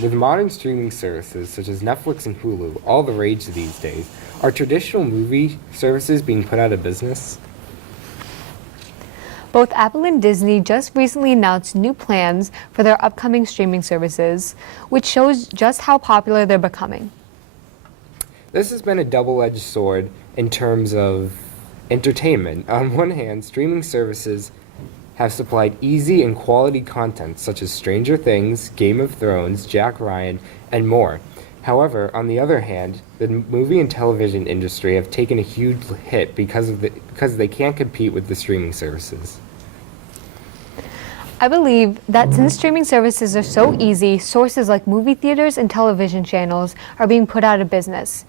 With modern streaming services such as Netflix and Hulu all the rage these days, are traditional movie services being put out of business? Both Apple and Disney just recently announced new plans for their upcoming streaming services, which shows just how popular they're becoming. This has been a double-edged sword in terms of entertainment. On one hand, streaming services have supplied easy and quality content such as Stranger Things, Game of Thrones, Jack Ryan, and more. However, on the other hand, the movie and television industry have taken a huge hit because they can't compete with the streaming services. I believe that since streaming services are so easy, sources like movie theaters and television channels are being put out of business.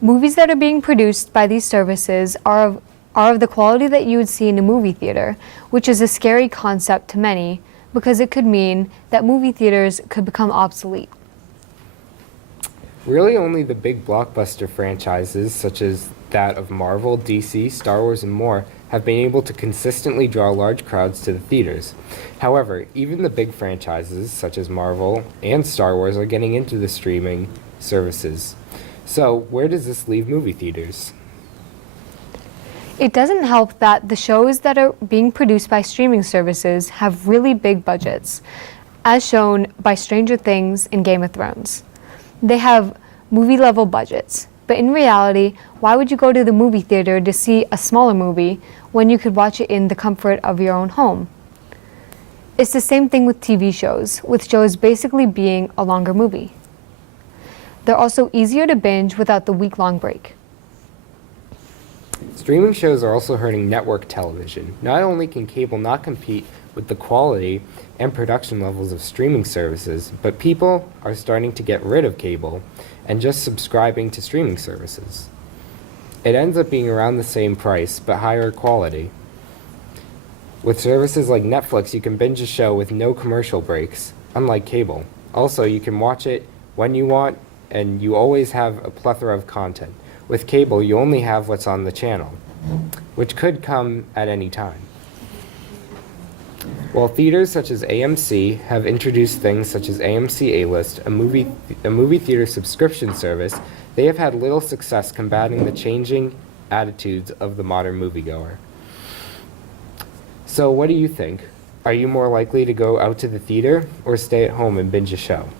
Movies that are being produced by these services are of the quality that you would see in a movie theater, which is a scary concept to many because it could mean that movie theaters could become obsolete. Really, only the big blockbuster franchises, such as that of Marvel, DC, Star Wars, and more, have been able to consistently draw large crowds to the theaters. However, even the big franchises, such as Marvel and Star Wars, are getting into the streaming services. So, where does this leave movie theaters? It doesn't help that the shows that are being produced by streaming services have really big budgets, as shown by Stranger Things and Game of Thrones. They have movie-level budgets, but in reality, why would you go to the movie theater to see a smaller movie when you could watch it in the comfort of your own home? It's the same thing with TV shows, with shows basically being a longer movie. They're also easier to binge without the week-long break. Streaming shows are also hurting network television. Not only can cable not compete with the quality and production levels of streaming services, but people are starting to get rid of cable and just subscribing to streaming services. It ends up being around the same price, but higher quality. With services like Netflix, you can binge a show with no commercial breaks, unlike cable. Also, you can watch it when you want, and you always have a plethora of content. With cable, you only have what's on the channel, which could come at any time. While theaters such as AMC have introduced things such as AMC A-List, a movie theater subscription service, they have had little success combating the changing attitudes of the modern moviegoer. So what do you think? Are you more likely to go out to the theater or stay at home and binge a show?